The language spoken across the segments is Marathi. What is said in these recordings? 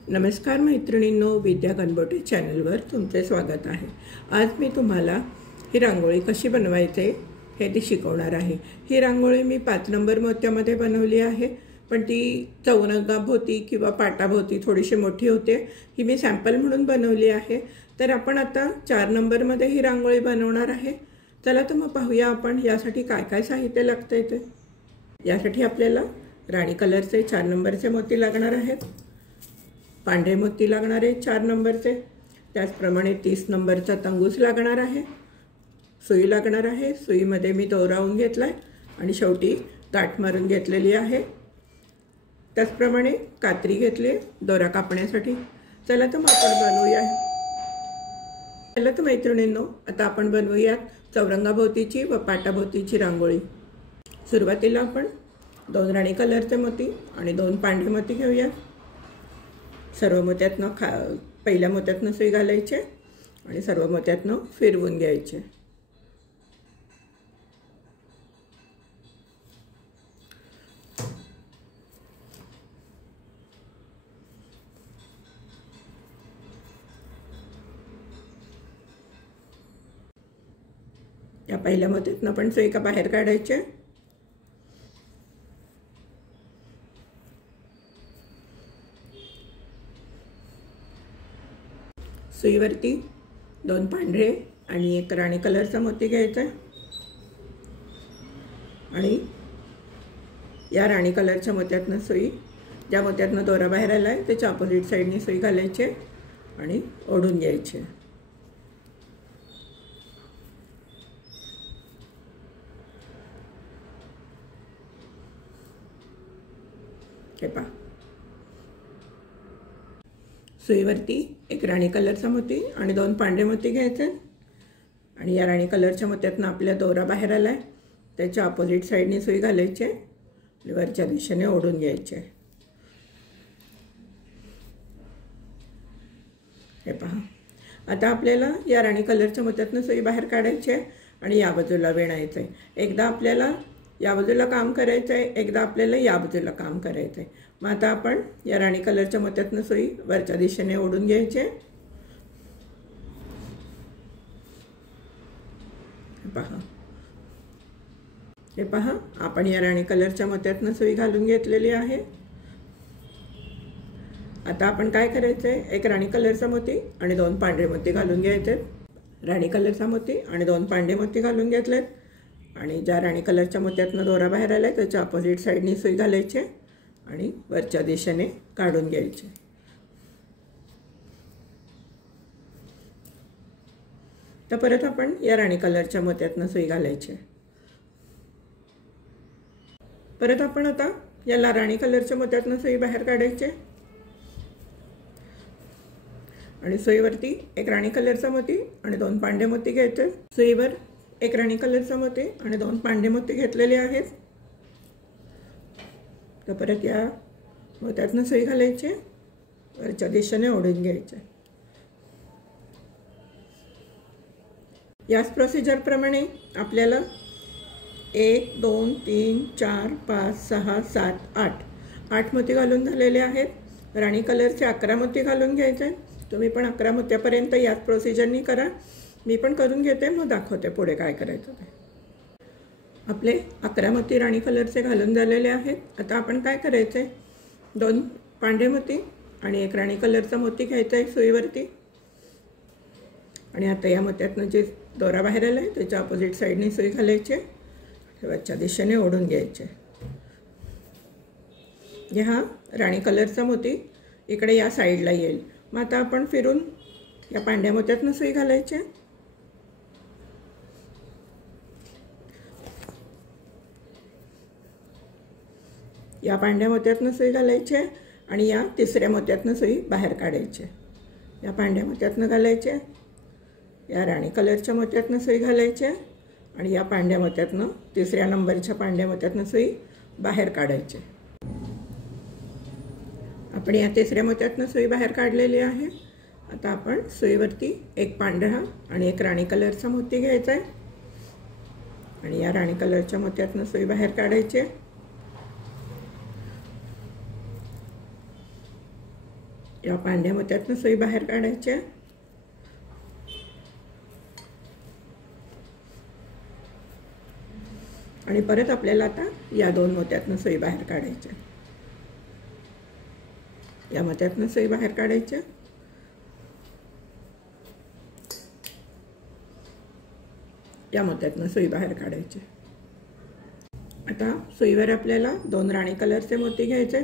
नमस्कार मैत्रिणींनो, विद्या गणबोटे चॅनलवर तुमचे स्वागत आहे। आज मी तुम्हाला ही रांगोळी कशी बनवायचे हे शिकवणार आहे। ही रांगोळी मी 5 नंबर मोत्यामध्ये बनवली आहे, पण ती चौरंगाभोवती किंवा पाटाभोवती थोडीशी मोठी होते। ही मी सॅम्पल म्हणून बनवली आहे। तर आपण आता 4 नंबरमध्ये ही रांगोळी बनवणार आहे। चला तर मग पाहूया आपण यासाठी काय काय साहित्य लागते ते। यासाठी आपल्याला राणी कलरचे 4 नंबरचे मोती लागणार आहेत, पांढरे मोती लागणार आहे 4 नंबरचे, त्याचप्रमाणे 30 नंबरचा तंगूस लागणार आहे, सुई लागणार आहे। सुईमध्ये मी दोरावून घेतलाय आणि शेवटी गाठ मारून घेतलेली आहे। त्याचप्रमाणे कात्री घेतली दोरा कापण्यासाठी। चला तर मग आपण बनवूया। चला तर मैत्रिणींनो, आता आपण बनवूयात चौरंगाभोवतीची व पाटाभोवतीची रांगोळी। सुरुवातीला आपण 2 राणी कलरचे मोती आणि 2 पांढरे मोती घेऊयात। सर्व मोत्यातनं पहिल्या मोत्यातनं सुई घालायचे आणि सर्व मोत्यातनं फिरवून घ्यायचे। या पहिल्या मोत्यातनं पण सुई बाहेर काढायचे। सुईवरती 2 पांढरे आणि 1 राणी कलरचा मोती घ्यायचा आणि या राणी कलरच्या मोत्यातनं सुई, ज्या मोत्यातनं दोरा बाहेर आला आहे त्याच्या ऑपोजिट साईडने सुई घालायची आणि ओढून घ्यायचे। हे पहा, सुईवरती 1 राणी कलरचा मोती आणि 2 पांढरे मोती घ्यायचे आणि या राणी कलरच्या मोत्यातनं आपल्या दोरा बाहेर आलाय त्याच्या ऑपोजिट साईडने सुई घालायची आणि वरच्या दिशेने ओढून घ्यायचे। हे पहा, आता आपल्याला या राणी कलरच्या मोत्यातनं सुई बाहेर काढायची आणि या बाजूला विणायचं आहे। एकदा आपल्याला या बाजूला काम करायचं आहे, एकदा आपल्याला या बाजूला काम करायचं आहे। मग आता आपण या राणी कलरच्या मोत्यातनं सुई वरच्या दिशेने ओढून घ्यायचे। हे पहा, आपण या राणी कलरच्या मोत्यातनं सुई घालून घेतलेली आहे। आता आपण काय करायचं आहे, 1 राणी कलरचा मोती आणि 2 पांढरे मोती घालून घ्यायचे। राणी कलरचा मोती आणि 2 पांढरे मोती घालून घेतलेत आणि ज्या राणी कलरच्या मोत्यातनं दोरा बाहेर आलाय त्याच्या ऑपोजिट साईडने सुई घालायची आणि वरच्या दिशेने काढून घ्यायचे। तर परत आपण या राणी कलरच्या मोत्यातनं सुई घालायची। परत आपण आता या राणी कलरच्या मोत्यातनं सुई बाहेर काढायची आणि सुईवरती 1 राणी कलरचा मोती आणि 2 पांढरे मोती घ्यायचे। सुईवर 1 राणी कलरचा मोती आणि 2 पांढरे मोती घेतलेले आहेत। तर परत या मोत्यातनं सुई घालायची, वरच्या दिशेने ओढून घ्यायचे। याच प्रोसिजरप्रमाणे आपल्याला 1 2 3 4 5 6 7 8 मोती घालून झालेले आहेत। राणी कलरचे 11 मोती घालून घ्यायचे। तुम्ही पण 11 मोत्यापर्यंत याच प्रोसिजरनी करा। मी पण करून घेते, मग दाखवते पुढे काय करायचं ते। आपले 11 मोती राणी कलरचे घालून झालेले आहेत। आता आपण काय करायचे, 2 पांढरे मोती आणि 1 राणी कलरचा मोती घ्यायचा आहे सुईवरती आणि आता या मोत्यातनं जे दोरा बाहेर आलाय त्याच्या ऑपोजिट साईडने सुई घालायची, वरच्या दिशेने ओढून घ्यायचे। हा राणी कलरचा मोती इकडे या साईडला येईल। मग आता आपण फिरून या पांढऱ्या मोत्यातनं सुई घालायची, या पांढऱ्या मोत्यातनं सुई घालायची आणि या 3ऱ्या मोत्यातनं सुई बाहेर काढायची। या पांढऱ्या मोत्यातनं घालायचे, या राणी कलरच्या मोत्यातनं सुई घालायची आणि या पांढऱ्या मोत्यातनं 3ऱ्या नंबरच्या पांढऱ्या मोत्यातनं सुई बाहेर काढायची। आपण या 3ऱ्या मोत्यातनं सुई बाहेर काढलेली आहे। आता आपण सुईवरती 1 पांढरा आणि 1 राणी कलरचा मोती घ्यायचा आहे आणि या राणी कलरच्या मोत्यातनं सुई बाहेर काढायची। या पांढऱ्या मोत्यातनं सुई बाहेर काढायची आणि परत आपल्याला आता या 2 मोत्यातनं सुई बाहेर काढायची। या मोत्यातनं सुई बाहेर काढायची, या मोत्यातनं सुई बाहेर काढायची। आता सुईवर आपल्याला 2 राणी कलरचे मोती घ्यायचे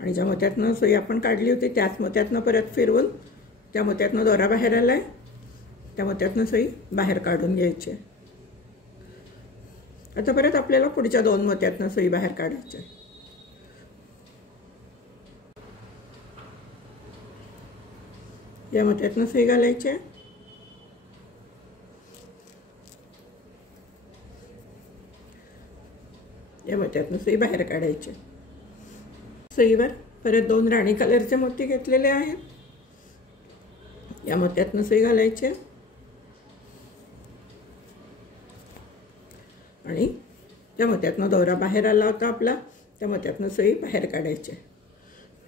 आणि ज्या मोत्यातनं सुई आपण काढली होती त्याच मोत्यातनं परत फिरवून त्या मोत्यातनं दोरा बाहेर आलाय त्या मोत्यातनं सुई बाहेर काढून घ्यायची। आता परत आपल्याला पुढच्या 2 मोत्यातनं सुई बाहेर काढायची। या मोत्यातनं सुई घालायची, या मोत्यातनं सुई बाहेर काढायची। सुईवर परत 2 राणी कलरचे मोती घेतलेले आहेत, या मोत्यातनं सुई घालायची आणि त्या मोत्यातनं दोरा बाहेर आला होता आपला त्या मोत्यातनं सुई बाहेर काढायची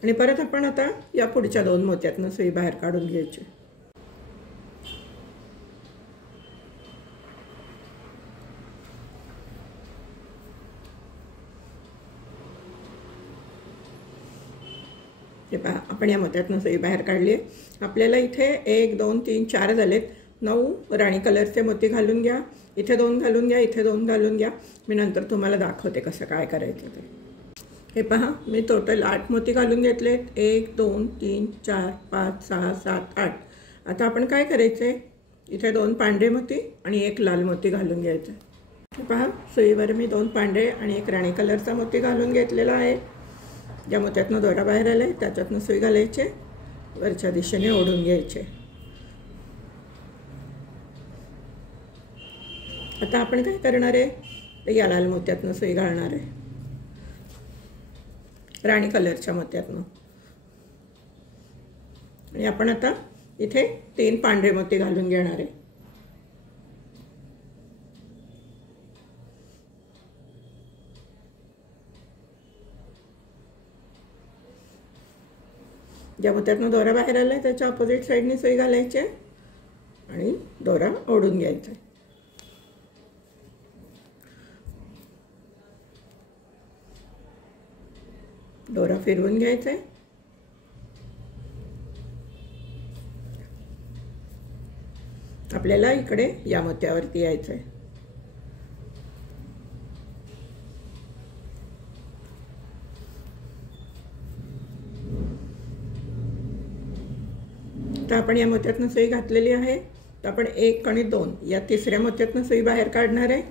आणि परत आपण आता या पुढच्या 2 मोत्यातनं सुई बाहेर काढून घ्यायची। हे पहा, आपण या मोत्यातनं सुई बाहेर काढली आहे। आपल्याला इथे 1 2 3 4 झालेत, 9 राणी कलरचे मोती घालून घ्या, इथे 2 घालून घ्या, इथे 2 घालून घ्या। मी नंतर तुम्हाला दाखवते कसं काय करायचं ते। हे पहा, मी टोटल 8 मोती घालून घेतलेत, 1 2 3 4 5 6 7 8। आता आपण काय करायचे, इथे 2 पांढरे मोती आणि 1 लाल मोती घालून घ्यायचे। हे पहा, सुईवर मी 2 पांढरे आणि 1 राणी कलरचा मोती घालून घेतलेला आहे। ज्या मोत्यातनं दोरा बाहेर आलाय त्याच्यातनं सुई घालायचे, वरच्या दिशेने ओढून घ्यायचे। आता आपण काय करणार आहे, तर या लाल मोत्यातनं सुई घालणार आहे, राणी कलरच्या मोत्यातनं। आणि आपण आता इथे 3 पांढरे मोती घालून घेणार आहे। ज्या मोत्यातनं दोरा बाहेर आलाय त्याच्या ऑपोजिट साईडने सुई घालायची आणि दोरा ओढून घ्यायचा। दोरा फिरवून घ्यायचा, आपल्याला इकडे या मोत्यावरती यायचं आहे। तर आपण या मोत्यातनं सुई घातलेली आहे, तर आपण 1 आणि 2 या तिसऱ्या मोत्यातनं सुई बाहेर काढणार आहे।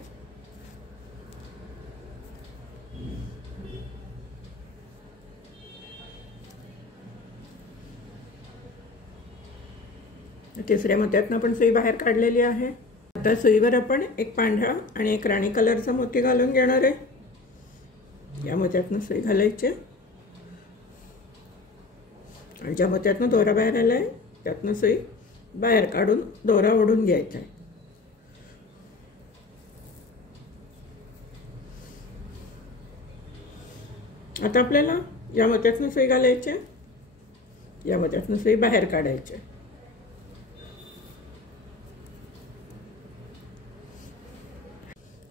तिसऱ्या मोत्यातनं पण सुई बाहेर काढलेली आहे। आता सुईवर आपण 1 पांढरा आणि 1 राणी कलरचा मोती घालून घेणार आहे। या मोत्यातनं सुई घालायची आणि ज्या मोत्यातनं दोरा बाहेर आलाय त्यातनं सुई बाहेर काढून दोरा ओढून घ्यायचा आहे। आता आपल्याला या मोत्यातनं सुई घालायची, या मोत्यातनं सुई बाहेर काढायची।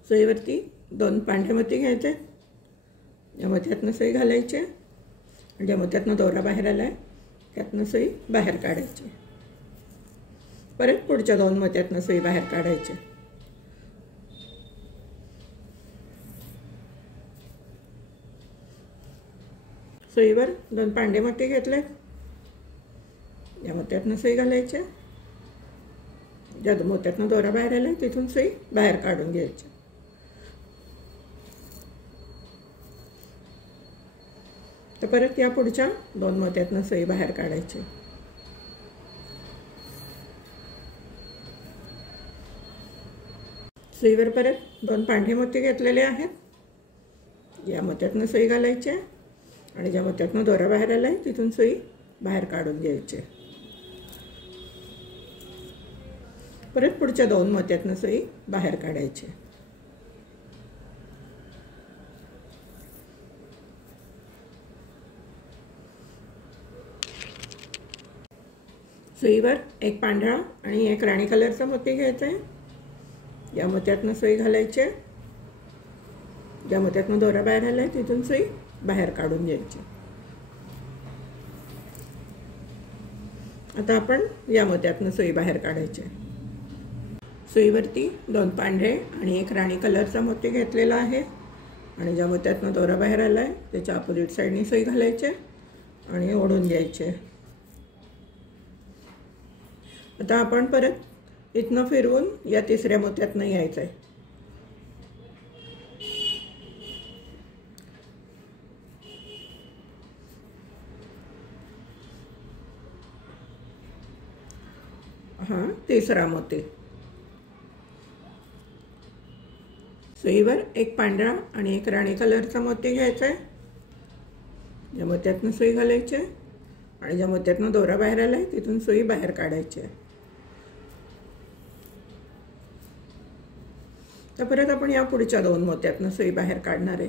सुईवरती 2 पांढरे मोती घ्यायचे, या मोत्यातनं सुई घालायची आणि ज्या मोत्यातनं दोरा बाहेर आलाय त्यातनं सुई बाहेर काढायची। परत पुढच्या 2 मोत्यातनं सुई बाहेर काढायची। सुईवर 2 पांढरे मोती घेतले, या मोत्यातनं सुई घालायची, ज्या मोत्यातनं दोरा बाहेर आलाय तिथून सुई बाहेर काढून घ्यायची। तर परत या पुढच्या 2 मोत्यातनं सुई बाहेर काढायची। सुईवर परत 2 पांढरे मोती घेतलेले आहेत, या मोत्यातनं सुई घालायची आणि ज्या मोत्यातनं दोरा बाहेर आलाय तिथून सुई बाहेर काढून घ्यायची। परत पुढच्या 2 मोत्यातनं सुई बाहेर काढायची। सुईवर एक पांढरा आणि एक राणी कलरचा मोती घ्यायचा आहे। या मोत्यातनं सुई घालायची। ज्या मोत्यातनं दोरा बाहेर आलाय तिथून सुई बाहेर काढून घ्यायची। आता आपण या मोत्यातनं सुई बाहेर काढायची। सुईवरती दोन पांढरे आणि एक राणी कलरचा मोती घेतलेला आहे आणि ज्या मोत्यातनं दोरा बाहेर आलाय त्याच्या अपोजिट साइडनी सुई घालायची आणि ओढून घ्यायचे। आता आपण परत इथनं फिरवून या तिसऱ्या मोत्यातनं यायचं आहे। हा तिसरा मोती। सुईवर एक पांढरा आणि एक राणी कलरचा मोती घ्यायचा आहे। या मोत्यातनं सुई घालायची आणि ज्या मोत्यातनं दोरा बाहेर आलाय तिथून सुई बाहेर काढायची आहे। तर परत आपण या पुढच्या दोन मोत्यातनं सुई बाहेर काढणार आहे।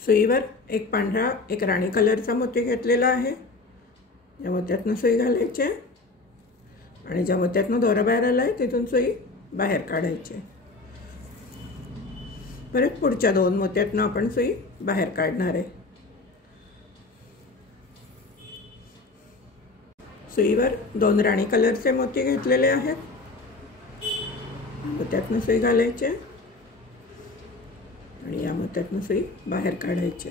सुईवर एक पांढरा एक राणी कलरचा मोती घेतलेला आहे। या मोत्यातनं सुई घालायची आणि ज्या मोत्यातनं दोरा बाहेर आलाय तिथून सुई बाहेर काढायची। परत पुढच्या दोन मोत्यातनं आपण सुई बाहेर काढणार आहे। सुईवर दोन राणी कलरचे मोती घेतलेले आहेत। मोत्यातनं सुई घालायची आणि या मोत्यातनं सुई बाहेर काढायची।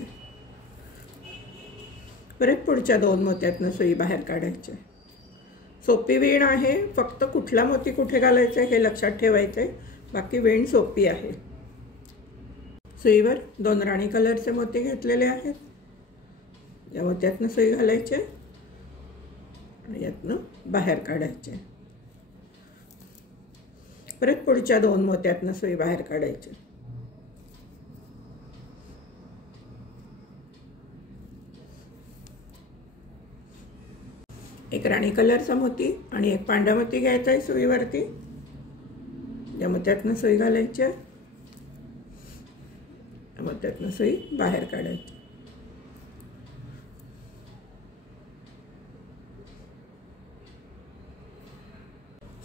परत पुढच्या दोन मोत्यातनं सुई बाहेर काढायची। सोपी वीण आहे, फक्त कुठला मोती कुठे घालायचा हे लक्षात ठेवायचे, बाकी वीण सोपी आहे। सुईवर दोन राणी कलरचे मोती घेतलेले आहेत। या मोत्यातनं सुई घालायची आणि यातनं बाहेर काढायचे। परत पुढच्या दोन मोत्यातनं सुई बाहेर काढायची। एक राणी कलरचा मोती आणि एक पांढरा मोती घ्यायचा आहे सुईवरती। या मोत्यातनं सुई घालायची, या मोत्यातनं सुई बाहेर काढायची।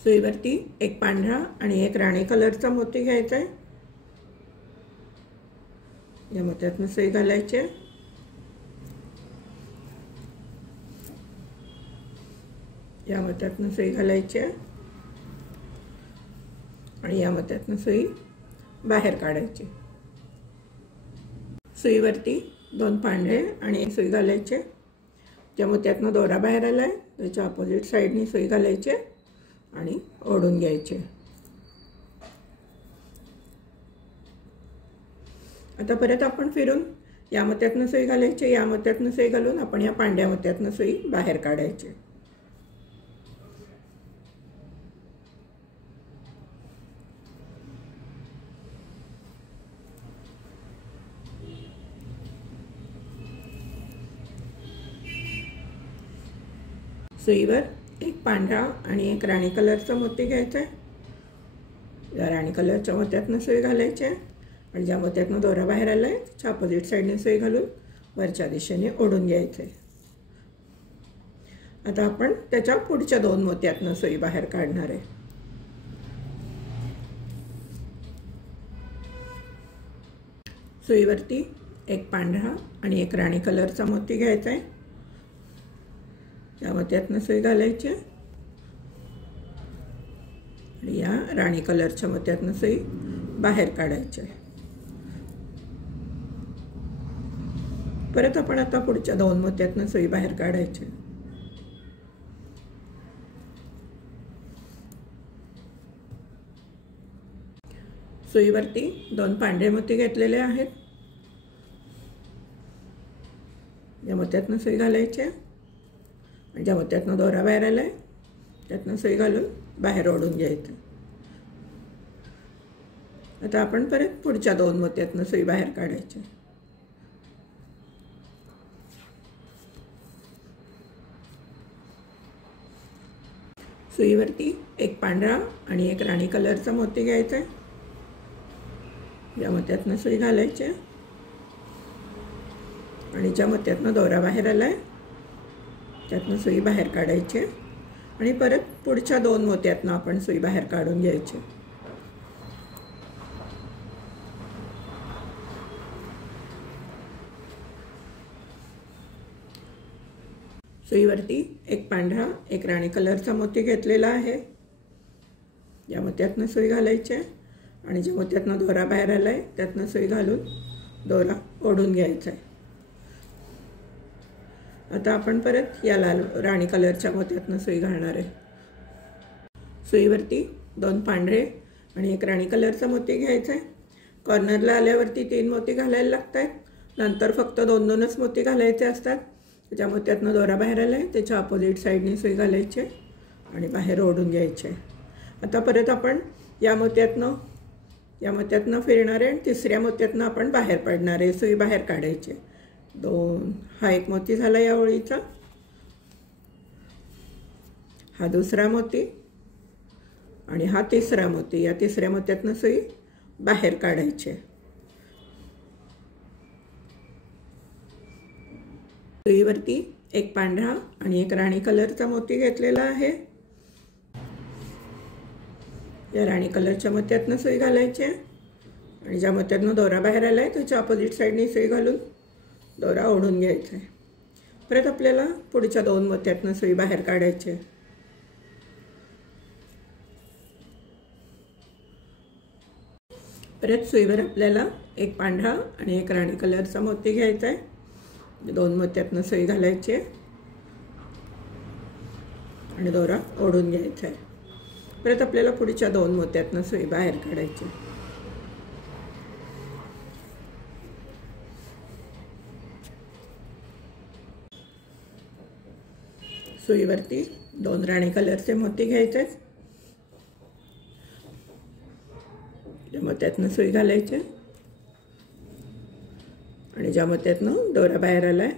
सुईवरती एक पांढरा आणि एक राणी कलरचा मोती घ्यायचा आहे। या मोत्यातनं सुई घालायची या मोत्यातनं सुई घालायची आणि या मोत्यातनं सुई बाहेर काढायची। सुईवरती दोन पांढरे आणि एक सुई घालायची। ज्या मोत्यातनं दोरा बाहेर आलाय त्याच्या अपोजिट साइडनी सुई घालायची आणि ओढून घ्यायचे। आता परत आपण फिरून या मोत्यातनं सुई घालायची, या मोत्यातनं सुई घालून आपण या पांढऱ्या मोत्यातनं सुई बाहेर काढायची। सुईवर एक पांढरा आणि एक राणी कलरचा मोती घ्यायचा आहे। या राणी कलरच्या मोत्यातनं सुई घालायची आणि ज्या मोत्यातनं दोरा बाहेर आलाय त्याच्या अपोजिट साइडने सुई घालून वरच्या दिशेने ओढून घ्यायचे। आता आपण त्याच्या पुढच्या दोन मोत्यातनं सुई बाहेर काढणार आहे। सुईवरती एक पांढरा आणि एक राणी कलरचा मोती घ्यायचा आहे। या मोत्यातनं सुई घालायची आणि या राणी कलरच्या मोत्यातनं सुई बाहेर काढायची। परत आपण आता पुढच्या दोन मोत्यातनं सुई बाहेर काढायची। सुईवरती दोन पांढरे मोती घेतलेले आहेत। या मोत्यातनं सुई घालायची आणि ज्या मोत्यातनं दोरा बाहेर आलाय त्यातनं सुई घालून बाहेर ओढून घ्यायचं। आता आपण परत पुढच्या दोन मोत्यातनं सुई बाहेर काढायची। सुईवरती एक पांढरा आणि एक राणी कलरचा मोती घ्यायचा आहे। या मोत्यातनं सुई घालायची आणि ज्या मोत्यातनं दोरा बाहेर आला आहे त्यातनं सुई बाहेर काढायची आणि परत पुढच्या 2 मोत्यातनं आपण सुई बाहेर काढून घ्यायची। सुईवरती एक पांढरा एक राणी कलरचा मोती घेतलेला आहे। या मोत्यातनं सुई घालायची आणि ज्या मोत्यातनं दोरा बाहेर आला आहे त्यातनं सुई घालून दोरा ओढून घ्यायचा आहे। आता आपण परत या लाल राणी कलरच्या मोत्यातनं सुई घालणार आहे। सुईवरती 2 पांढरे आणि एक राणी कलरचा मोती घ्यायचा आहे। कॉर्नरला आल्यावरती 3 मोती घालायला लागतात, नंतर फक्त 2-2च मोती घालायचे असतात। ज्या मोत्यातनं दोरा बाहेर आला आहे त्याच्या अपोजिट साईडने सुई घालायची आणि बाहेर ओढून घ्यायचे। आता परत आपण या मोत्यातनं फिरणार आहे आणि तिसऱ्या मोत्यातनं आपण बाहेर पडणार आहे। सुई बाहेर काढायची। 2 हा एक मोती झाला या ओळीचा, हा दुसरा मोती आणि हा तिसरा मोती। या तिसऱ्या मोत्यातनं सुई बाहेर काढायची। सुईवरती एक पांढरा आणि एक राणी कलरचा मोती घेतलेला आहे। या राणी कलरच्या मोत्यातनं सुई घालायची आणि ज्या मोत्यातनं दोरा बाहेर आला आहे त्याच्या अपोजिट साईडने सुई घालून दोरा ओढून घ्यायचा आहे। परत आपल्याला पुढच्या 2 मोत्यातनं सुई बाहेर काढायची। परत सुईवर आपल्याला एक पांढरा आणि एक राणी कलरचा मोती घ्यायचा आहे। 2 मोत्यातनं सुई घालायची आणि दोरा ओढून घ्यायचा आहे। परत आपल्याला पुढच्या 2 मोत्यातनं सुई बाहेर काढायची। सुईवरती 2 राणी कलरचे मोती घ्यायचे, ज्या मोत्यातनं सुई घालायची आणि ज्या मोत्यातनं दोरा बाहेर आला आहे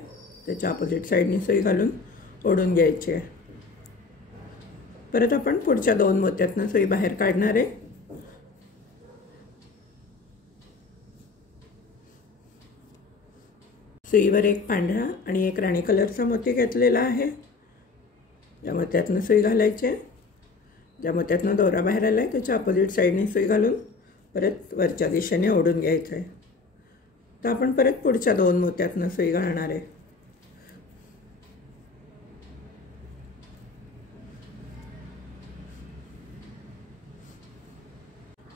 त्याच्या अपोजिट साईडने सुई घालून ओढून घ्यायची। परत आपण पुढच्या 2 मोत्यातनं सुई बाहेर काढणार आहे। सुईवर एक पांढरा आणि एक राणी कलरचा मोती घेतलेला आहे। या मोत्यातनं सुई घालायची। ज्या मोत्यातनं दोरा बाहेर आला आहे त्याच्या अपोजिट साईडने सुई घालून परत वरच्या दिशेने ओढून घ्यायचं आहे। तर आपण परत पुढच्या 2 मोत्यातनं सुई घालणार आहे।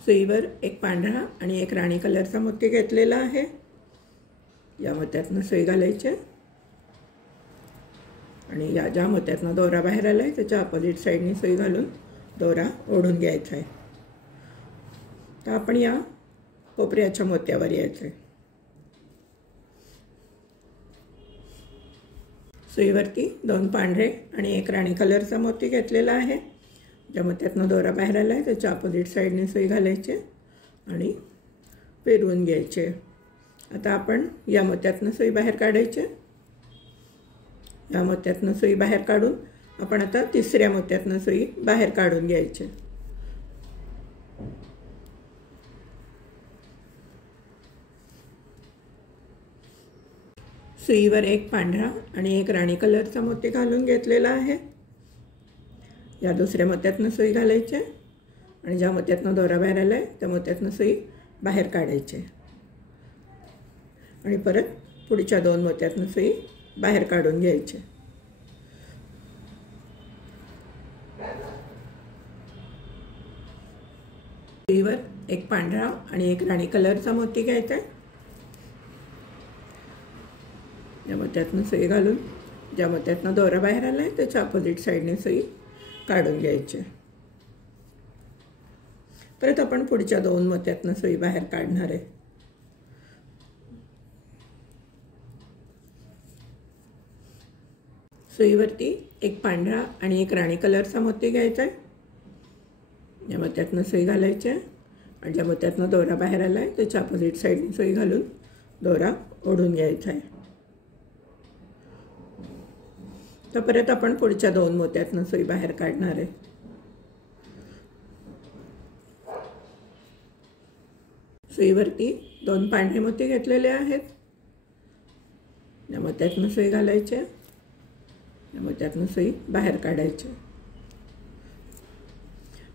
सुईवर एक पांढरा आणि एक राणी कलरचा मोती घेतलेला आहे। या मोत्यातनं सुई घालायची आणि या ज्या मोत्यातनं दोरा बाहेर आला आहे त्याच्या अपोजिट साईडने सुई घालून दोरा ओढून घ्यायचा आहे। तर आपण या कोपऱ्याच्या मोत्यावर यायचं आहे। सुईवरती 2 पांढरे आणि एक राणी कलरचा मोती घेतलेला आहे। ज्या मोत्यातनं दोरा बाहेर आला आहे त्याच्या अपोजिट साईडने सुई घालायची आणि फिरवून घ्यायचे। आता आपण या मोत्यातनं सुई बाहेर काढायची। या मोत्यातनं सुई बाहेर काढून आपण आता तिसऱ्या मोत्यातनं सुई बाहेर काढून घ्यायची। सुईवर एक पांढरा आणि एक राणी कलरचा मोती घालून घेतलेला आहे। या दुसऱ्या मोत्यातनं सुई घालायची आणि ज्या मोत्यातनं दोरा बाहेर आला आहे त्या मोत्यातनं सुई बाहेर काढायची आणि परत पुढच्या 2 मोत्यातनं सुई बाहेर काढून घ्यायची। सुईवर एक पांढरा आणि एक राणी कलरचा मोती घ्यायचा। या मोत्यातनं सुई घालून ज्या मोत्यातनं दोरा बाहेर आला आहे त्याच्या अपोजिट साईडने सुई काढून घ्यायची। परत आपण पुढच्या 2 मोत्यातनं सुई बाहेर काढणार आहे। सुईवरती एक पांढरा आणि एक राणी कलरचा मोती घ्यायचा आहे। या मोत्यातनं सुई घालायची आणि ज्या मोत्यातनं दोरा बाहेर आला आहे त्याच्या अपोजिट साईडने सुई घालून दोरा ओढून घ्यायचा आहे। तर परत आपण पुढच्या 2 मोत्यातनं सुई बाहेर काढणार आहे। सुईवरती 2 पांढरे मोती घेतलेले आहेत। या मोत्यातनं सुई घालायची, या मोत्यातनं सुई बाहेर काढायची.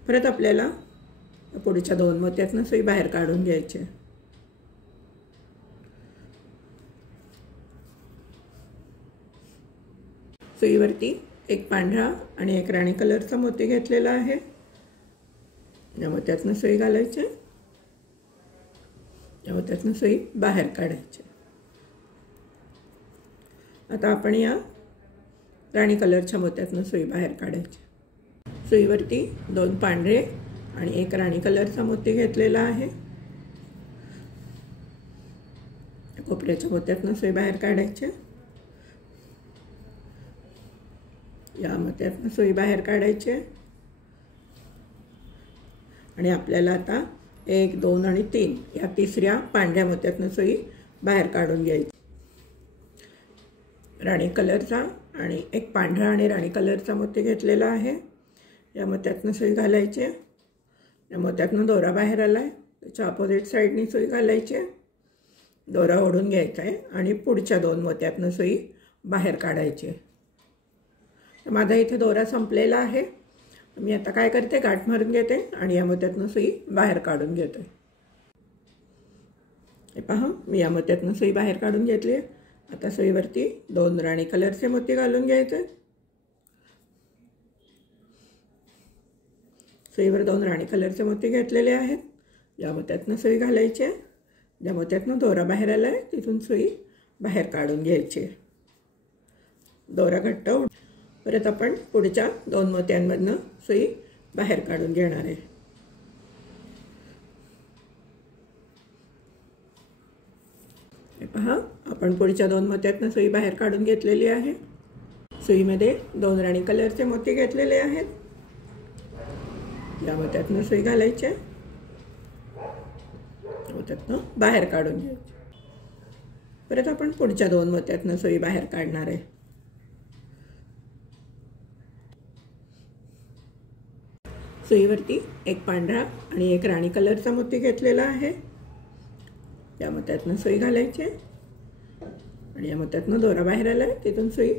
परत आपल्याला पुढच्या 2 मोत्यातनं सुई बाहेर काढून घ्यायची. सुईवरती एक पांढरा आणि एक राणी कलरचा मोती घेतलेला आहे. या मोत्यातनं सुई घालायची, या मोत्यातनं सुई बाहेर काढायची. आता आपण या राणी कलरच्या मोत्यातनं सुई बाहेर काढायची. सुईवरती 2 पांढरे आणि एक राणी कलरचा मोती घेतलेला आहे. कोपऱ्याच्या मोत्यातनं सुई बाहेर काढायची, या मोत्यातनं सुई बाहेर काढायची. आणि आपल्याला आता 1, 2 आणि 3 या तिसऱ्या पांढऱ्या मोत्यातनं सुई बाहेर काढून घ्यायची. राणी कलरचा आणि एक पांढरा आणि राणी कलरचा मोती घेतलेला आहे. या मोत्यातनं सुई घालायची, या मोत्यातनं दोरा बाहेर आला आहे, त्याच्या अपोजिट साईडनी सुई घालायची, दोरा ओढून घ्यायचा आहे आणि पुढच्या 2 मोत्यातनं सुई बाहेर काढायची. तर माझा इथे दोरा संपलेला आहे. मी आता काय करते, गाठ मारून घेते आणि या मोत्यातनं सुई बाहेर काढून घेते. हे पहा, मी या मोत्यातनं सुई बाहेर काढून घेतली आहे. आता सुईवरती 2 राणी कलरचे मोती घालून घ्यायचे. सुईवर 2 राणी कलरचे मोती घेतलेले आहेत. या मोत्यातनं सुई घालायची, ज्या मोत्यातनं दोरा बाहेर आला आहे तिथून सुई बाहेर काढून घ्यायची. दोरा घट्ट. परत आपण पुढच्या 2 मोत्यांमधनं सुई बाहेर काढून घेणार आहे. हे पहा, आपण पुढच्या 2 मोत्यातनं सुई बाहेर काढून घेतलेली आहे. सुईमध्ये 2 राणी कलरचे मोती घेतलेले आहेत. या मोत्यातनं सुई घालायची, मोत्यातनं बाहेर काढून घ्यायची. परत आपण पुढच्या 2 मोत्यातनं सुई बाहेर काढणार आहे. सुईवरती एक पांढरा आणि एक राणी कलरचा मोती घेतलेला आहे. या मोत्यातनं सुई घालायची आणि या मोत्यातनं दोरा बाहेर आला आहे तिथून सुई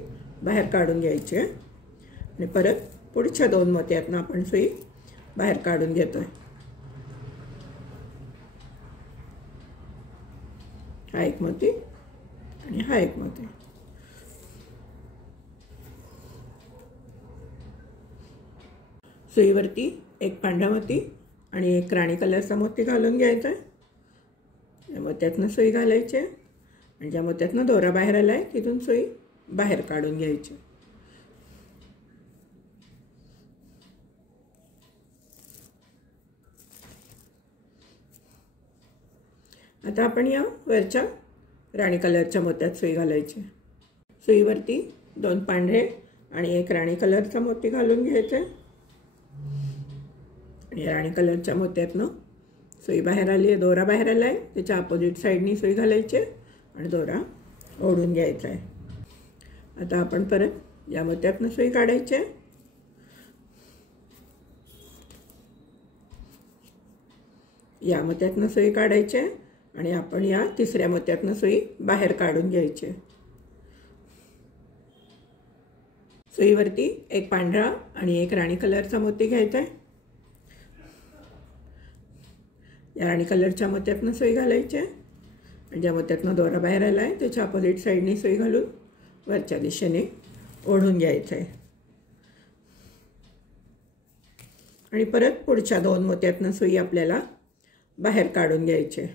बाहेर काढून घ्यायची आणि परत पुढच्या 2 मोत्यातनं आपण सुई बाहेर काढून घेतोय. हा एक मोती आणि हा एक मोती. सुईवरती एक पांढरा मोती आणि एक राणी कलरचा मोती घालून घ्यायचा आहे. या मोत्यातनं सुई घालायची आणि ज्या मोत्यातनं दोरा बाहेर आला आहे तिथून सुई बाहेर काढून घ्यायची. आता आपण या वरच्या राणी कलरच्या मोत्यात सुई घालायची. सुईवरती 2 पांढरे आणि एक राणी कलरचा मोती घालून घ्यायचे आणि राणी कलरच्या मोत्यातनं सुई बाहेर आली आहे, दोरा बाहेर आला आहे, त्याच्या अपोजिट साईडनी सुई घालायची आणि दोरा ओढून घ्यायचा आहे. आता आपण परत या मोत्यातनं सुई काढायची, या मोत्यातनं सुई काढायची आणि आपण या तिसऱ्या मोत्यातनं सुई बाहेर काढून घ्यायची. सुईवरती एक पांढरा आणि एक राणी कलरचा मोती घ्यायचा आहे. या राणी कलरच्या मोत्यातनं सुई घालायची आणि ज्या मोत्यातनं दोरा बाहेर आला आहे त्याच्या अपोजिट साईडनी सुई घालून वरच्या दिशेने ओढून घ्यायचं आहे आणि परत पुढच्या 2 मोत्यातनं सुई आपल्याला बाहेर काढून घ्यायची.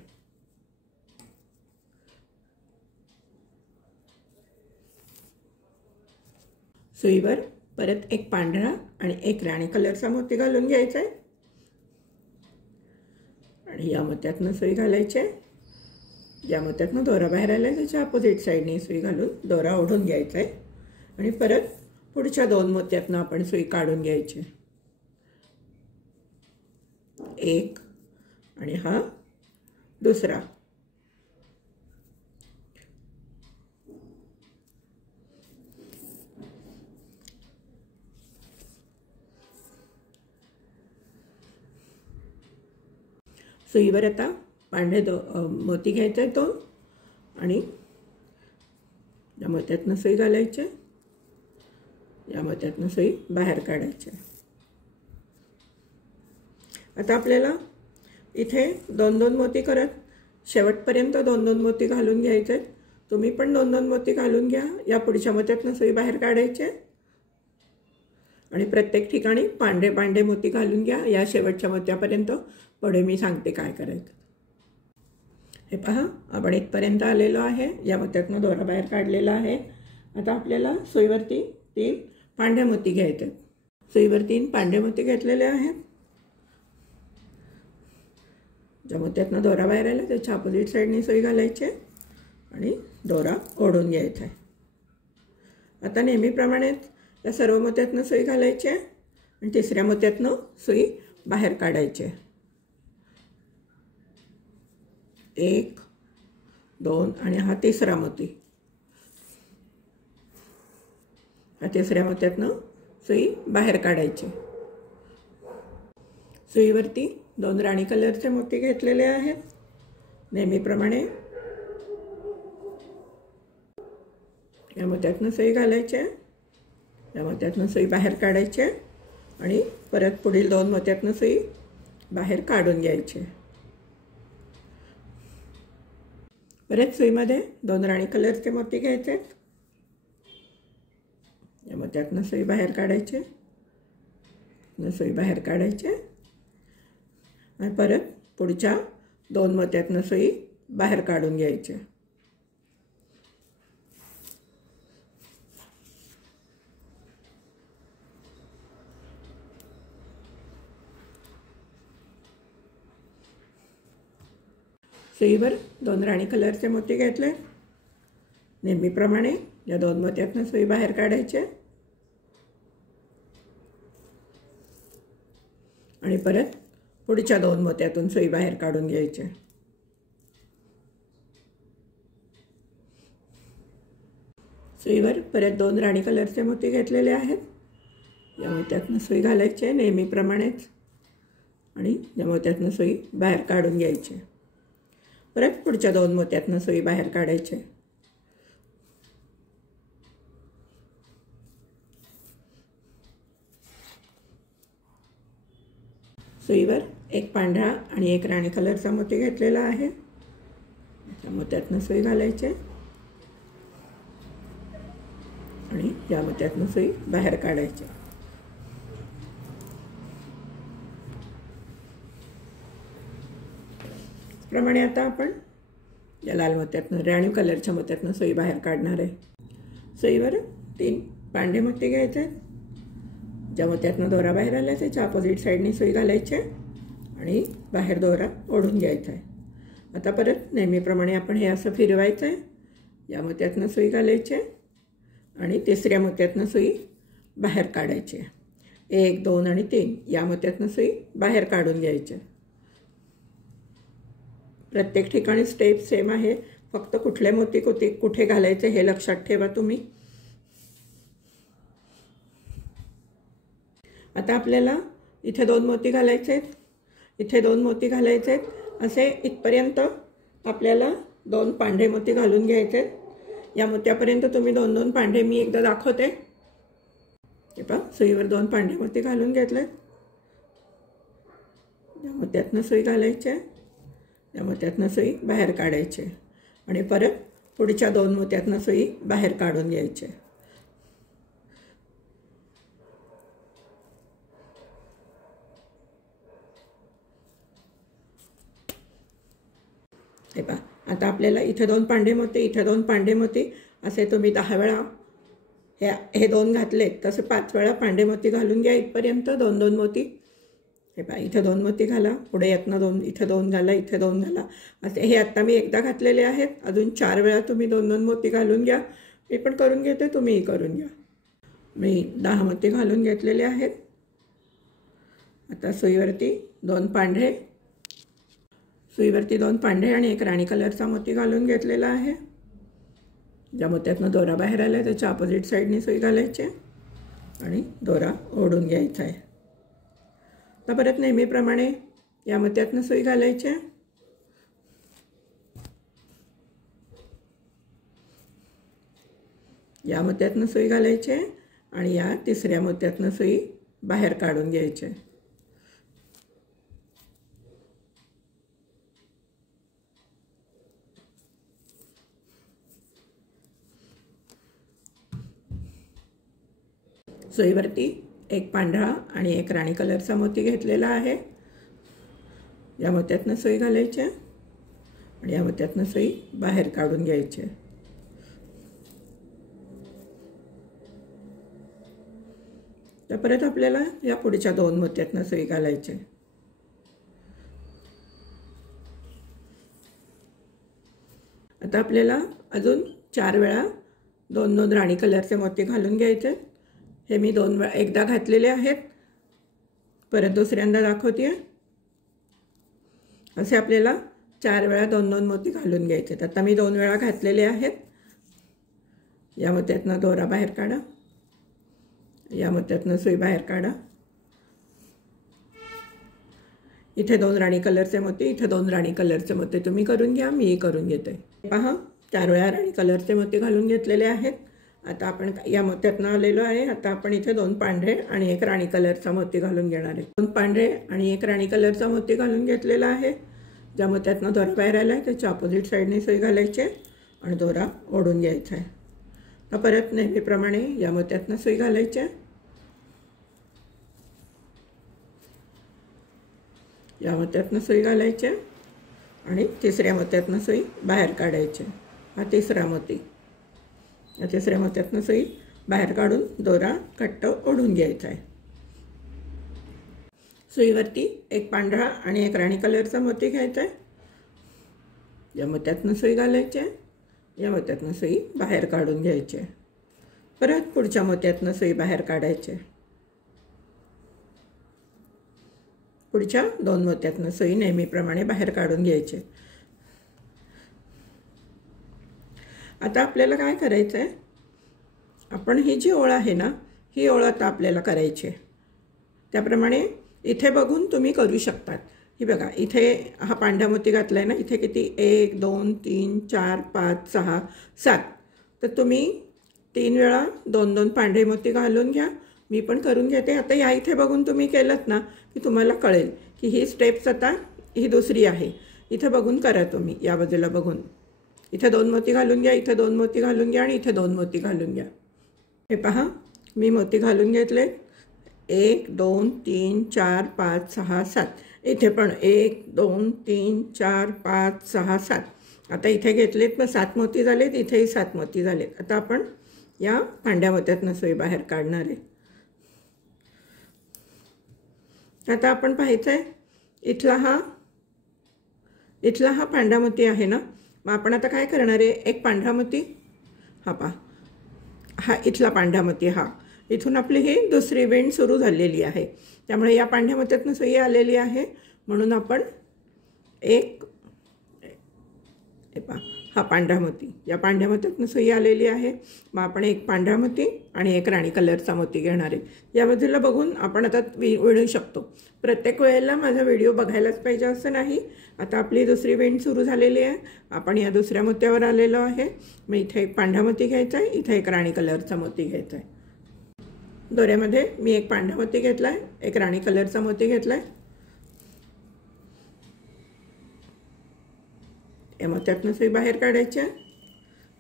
सुईवर परत एक पांढरा आणि एक राणी कलरचा मोती घालून घ्यायचा आहे आणि या मोत्यातनं सुई घालायची. ज्या मोत्यातनं दोरा बाहेर आला आहे त्याच्या अपोजिट साईडने सुई घालून दोरा ओढून घ्यायचा आहे आणि परत पुढच्या 2 मोत्यातनं आपण सुई काढून घ्यायची. एक आणि हा दुसरा. सुईवर आता पांढरे मोती घ्यायचे 2 आणि या मोत्यातनं सुई घालायची, या मोत्यातनं सुई बाहेर काढायची। आता आपल्याला इथे 2-2 मोती करत शेवटपर्यंत 2-2 मोती घालून घ्यायचे। तुम्ही पण 2-2 मोती घालून घ्या। या पुढच्या मोत्यातनं सुई बाहेर काढायचे आणि प्रत्येक ठिकाणी पांढरे पांढरे मोती घालून घ्या या शेवटच्या मोत्यापर्यंत। पुढे मी सांगते काय करायचं। हे पहा, आपण इथपर्यंत आलेलो आहे। या मोत्यातनं दोरा बाहेर काढलेला आहे। आता आपल्याला सुईवरती 3 पांढरे मोती घ्यायचे। सुईवर 3 पांढरे मोती घेतलेले आहेत। ज्या मोत्यातनं दोरा बाहेर आला त्याच्या अपोजिट साईडने सुई घालायची आणि दोरा ओढून घ्यायचा आहे। आता नेहमीप्रमाणेच या सर्व मोत्यातनं सुई घालायची आणि तिसऱ्या मोत्यातनं सुई बाहेर काढायची। 1, 2 आणि हा तिसरा मोती। या तिसऱ्या मोत्यातनं सुई बाहेर काढायची। सुईवरती 2 राणी कलरचे मोती घेतलेले आहेत। नेहमीप्रमाणे या मोत्यातनं सुई घालायची, या मोत्यातनं सुई बाहेर काढायची आणि परत पुढील 2 मोत्यातनं सुई बाहेर काढून घ्यायची। परत सुईमध्ये 2 राणी कलरचे मोती घ्यायचे, या मोत्यातनं सुई बाहेर काढायची, सुई बाहेर काढायची आणि परत पुढच्या 2 मोत्यातनं सुई बाहेर काढून घ्यायची। सुईवर 2 राणी कलरचे मोती घेतले। नेहमीप्रमाणे या 2 मोत्यातनं सुई बाहेर काढायची आणि परत पुढच्या 2 मोत्यातून सुई बाहेर काढून घ्यायची। सुईवर परत 2 राणी कलरचे मोती घेतलेले आहेत। या मोत्यातनं सुई घालायची नेहमीप्रमाणेच आणि या मोत्यातनं सुई बाहेर काढून घ्यायची। परत पुढच्या 2 मोत्यातनं सुई बाहेर काढायची। सुईवर 1 पांढरा आणि 1 राणी कलरचा मोती घेतलेला आहे। या मोत्यातनं सुई घालायची आणि या मोत्यातनं सुई बाहेर काढायची। प्रमाणे आता आपण या लाल मोत्यातनं राणी कलरच्या मोत्यातनं सुई बाहेर काढणार आहे। सुईवर 3 पांढरे मोती घ्यायचे, ज्या मोत्यातनं दोरा बाहेर आला त्याच्या अपोजिट साईडने सुई घालायची आणि बाहेर दोरा ओढून घ्यायचा आहे। आता परत नेहमीप्रमाणे आपण हे असं फिरवायचं आहे। या मोत्यातनं सुई घालायची आणि तिसऱ्या मोत्यातनं सुई बाहेर काढायची। 1, 2 आणि 3 या मोत्यातनं सुई बाहेर काढून घ्यायची। प्रत्येक ठिकाणी स्टेप सेम आहे, फक्त कुठले मोती कुठे घालायचे हे लक्षात ठेवा तुम्ही। आता आपल्याला इथे 2 मोती घालायचे आहेत, इथे 2 मोती घालायचे आहेत। असे इथपर्यंत आपल्याला 2 पांढरे मोती घालून घ्यायचे आहेत। या मोत्यापर्यंत तुम्ही 2-2 पांढरे मी एकदा दाखवते। हे पहा, सुईवर 2 पांढरे मोती घालून घेतले। या मोत्यातनं सुई घालायची, या मोत्यातनं सुई बाहेर काढायची आणि परत पुढच्या 2 मोत्यातनं सुई बाहेर काढून घ्यायची। हे पहा, आता आपल्याला इथे 2 पांढरे मोती, इथे 2 पांढरे मोती असे तुम्ही 10 वेळा हे 2 घातले तसे 5 वेळा पांढरे मोती घालून घ्या इथपर्यंत 2-2 मोती। हे पहा, इथे 2 मोती घाला, पुढे यातनं 2, इथे 2 घाला, इथे 2 घाला असे। हे आता मी एकदा घातलेले आहेत, अजून 4 वेळा तुम्ही 2-2 मोती घालून घ्या। मी पण करून घेते, तुम्हीही करून घ्या। मी 10 मोती घालून घेतलेले आहेत। आता सुईवरती 2 पांढरे, सुईवरती 2 पांढरे आणि 1 राणी कलरचा मोती घालून घेतलेला आहे। ज्या मोत्यातनं दोरा बाहेर आला त्याच्या अपोजिट साईडने सुई घालायची आणि दोरा ओढून घ्यायचा आहे। आता परत नेहमीप्रमाणे या मोत्यातनं सुई घालायची या मोत्यातनं सुई घालायची आहे आणि या तिसऱ्या मोत्यातनं सुई बाहेर काढून घ्यायची आहे. सुईवरती एक पांढरा आणि एक राणी कलरचा मोती घेतलेला आहे. या मोत्यातनं सुई घालायची आहे आणि या मोत्यातनं सुई बाहेर काढून घ्यायची आहे. तर परत आपल्याला या पुढच्या 2 मोत्यातनं सुई घालायची आहे. आता आपल्याला अजून 4 वेळा 2 राणी कलरचे मोती घालून घ्यायचे. हे मी 2 वेळा एकदा घातलेले आहेत, परत दुसऱ्यांदा दाखवते. असे आपल्याला 4 वेळा 2 मोती घालून घ्यायचे. आता मी 2 वेळा घातलेले आहेत. या मोत्यातनं दोरा बाहेर काढा, या मोत्यातनं सुई बाहेर काढा. इथे 2 राणी कलरचे मोती, इथे 2 राणी कलरचे मोती तुम्ही करून घ्या, मी करून घेते. पहा 4 वेळा राणी कलरचे मोती घालून घेतलेले आहेत. आता आपण या मोत्यातनं आलेलो आहे. आता आपण इथे 2 पांढरे आणि 1 राणी कलरचा मोती घालून घेणार आहे. 2 पांढरे आणि 1 राणी कलरचा मोती घालून घेतलेला आहे. ज्या मोत्यातनं दोरा बाहेर आला आहे त्याच्या ऑपोजिट साईडने सुई घालायची आणि दोरा ओढून घ्यायचा आहे. तर परत नेहमीप्रमाणे या मोत्यातनं सुई घालायची, या मोत्यातनं सुई घालायची आणि तिसऱ्या मोत्यातनं सुई बाहेर काढायची. हा तिसरा मोती. या तिसऱ्या मोत्यातनं सुई बाहेर काढून दोरा कट्ट ओढून घ्यायचा आहे. सुईवरती एक पांढरा आणि 1 राणी कलरचा मोती घ्यायचा आहे. या मोत्यातनं सुई घालायची आहे, या मोत्यातनं सुई बाहेर काढून घ्यायची आहे. परत पुढच्या मोत्यातनं सुई बाहेर काढायची आहे. पुढच्या 2 मोत्यातनं सुई नेहमीप्रमाणे बाहेर काढून घ्यायची. आता आपल्याला काय करायचं आहे, आपण ही जी ओळ आहे ना, ही ओळ आता आपल्याला करायची आहे. त्याप्रमाणे इथे बघून तुम्ही करू शकतात. ही बघा, इथे हा पांढरा मोती घातला आहे ना, इथे किती 1 2 3 4 5 6 7. तर तुम्ही 3 वेळा 2 पांढरे मोती घालून घ्या. मी पण करून घेते. आता या इथे बघून तुम्ही केलं ना की तुम्हाला कळेल की ही स्टेप्स आता ही दुसरी आहे. इथे बघून करा तुम्ही, या बाजूला बघून. इथे 2 मोती घालून घ्या, इथे 2 मोती घालून घ्या आणि इथे 2 मोती घालून घ्या. हे पहा, मी मोती घालून घेतले. 1 2 3 4 5 6 7. इथे पण 1 2 3 4 5 6 7. आता इथे घेतलेत मग 7 मोती झालेत, इथेही 7 मोती झालेत. आता आपण या पांढऱ्या मोत्यातनं सुई बाहेर काढणार आहे. आता आपण पाहायचं आहे, इथला हा पांढरा मोती आहे ना, मग आपण आता काय करणार आहे, एक पांढरा मोती, हा पहा, हा इथला पांढरा मोती, हा इथून आपली ही दुसरी विंड सुरू झालेली आहे. त्यामुळे या पांढऱ्या मोत्यातनं सुई आलेली आहे, म्हणून आपण एक, हे पहा, हा पांढरा मोती, या पांढऱ्या मोत्यातनं सुई आलेली आहे. मग आपण एक पांढरा मोती आणि 1 राणी कलरचा मोती घेणार आहे. या बाजूला बघून आपण आता विणू शकतो. प्रत्येक वेळेला माझा व्हिडिओ बघायलाच पाहिजे असं नाही. आता आपली दुसरी विंड सुरू झालेली आहे. आपण या दुसऱ्या मोत्यावर आलेलो आहे. मग इथे एक पांढरा मोती घ्यायचा आहे, इथे 1 राणी कलरचा मोती घ्यायचा आहे. दोऱ्यामध्ये मी एक पांढरा मोती घेतला आहे, 1 राणी कलरचा मोती घेतला आहे. या मोत्यातनं सुई बाहेर काढायची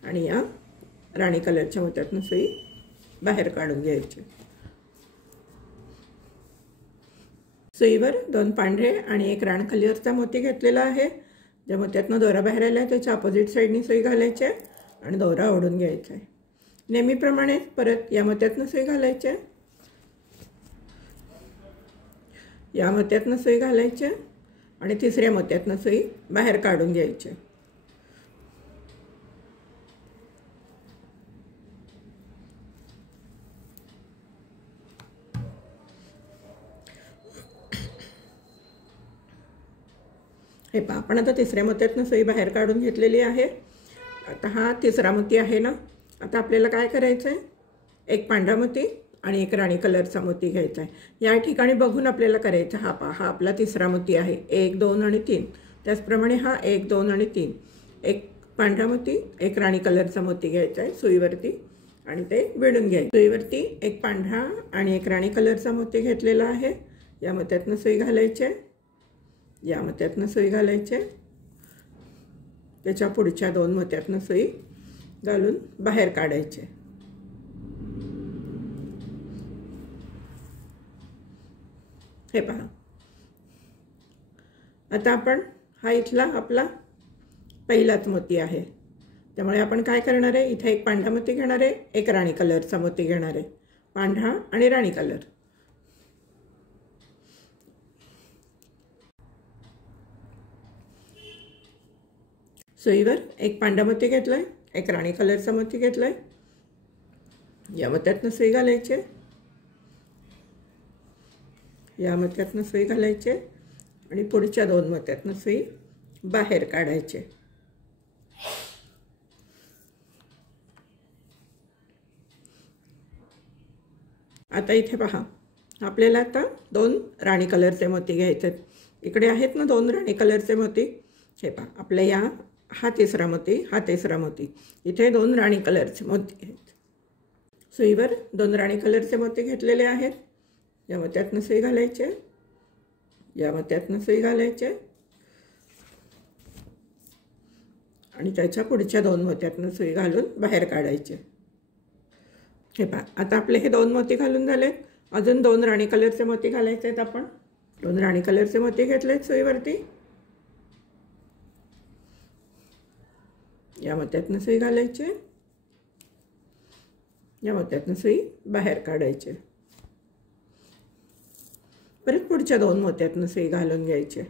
आणि या राणी कलरच्या मोत्यातनं सुई बाहेर काढून घ्यायची. सुईवर 2 पांढरे आणि 1 राणी कलरचा मोती घेतलेला आहे. ज्या मोत्यातनं दोरा बाहेर आला आहे त्याच्या अपोजिट साईडनी सुई घालायची आहे आणि दोरा ओढून घ्यायचा आहे. नेहमीप्रमाणे परत या मोत्यातनं सुई घालायची आहे, या मोत्यातनं सुई घालायची आणि तिसऱ्या मोत्यातनं सुई बाहेर काढून घ्यायची. हे पहा, आपण आता तिसऱ्या मोत्यातनं सुई बाहेर काढून घेतलेली आहे. आता हा तिसरा मोती आहे ना, आता आपल्याला काय करायचं आहे, एक पांढरा मोती आणि 1 राणी कलरचा मोती घ्यायचा आहे. या ठिकाणी बघून आपल्याला करायचं. हा पहा, हा आपला तिसरा मोती आहे, 1 2 आणि 3. त्याचप्रमाणे हा 1 2 आणि 3. एक पांढरा मोती, 1 राणी कलरचा मोती घ्यायचा आहे सुईवरती आणि ते विणून घ्यायचे। सुईवरती एक पांढरा आणि एक राणी कलरचा मोती घेतलेला आहे। या मोत्यातनं सुई घालायचे, या मोत्यातनं सुई घालायचे, त्याच्या पुढच्या 2 मोत्यातनं सुई घालून बाहेर काढायचे। हे पहा, आता आपण हा इथला आपला पहिलाच मोती आहे, त्यामुळे आपण काय करणार आहे, इथे एक पांढरा मोती घेणार आहे, एक राणी कलरचा मोती घेणार आहे, पांढरा आणि राणी कलर। सुईवर एक पांढरा मोती घेतलाय, एक राणी कलरचा मोती घेतलाय, या मोत्यातनं सुई घालायचे, या मोत्यातनं सुई घालायचे आणि पुढच्या 2 मोत्यातनं सुई बाहेर काढायचे। आता इथे पहा, आपल्याला आता 2 राणी कलरचे मोती घ्यायचे। इकडे आहेत ना 2 राणी कलरचे मोती, हे पहा आपल्या या हा तिसरा मोती, हा तिसरा मोती, इथे 2 राणी कलरचे मोती आहेत। सुईवर 2 राणी कलरचे मोती घेतलेले आहेत, या मोत्यातनं सुई घालायचे, या मोत्यातनं सुई घालायचे आणि त्याच्या पुढच्या 2 मोत्यातनं सुई घालून बाहेर काढायचे। हे पहा, आता आपले हे 2 मोती घालून झालेत, अजून 2 राणी कलरचे मोती घालायचे आहेत। आपण 2 राणी कलरचे मोती घेतलेत सुईवरती, या मोत्यातनं सुई घालायचे, या मोत्यातनं सुई बाहेर काढायचे, परत पुढच्या 2 मोत्यातनं सुई घालून घ्यायचे।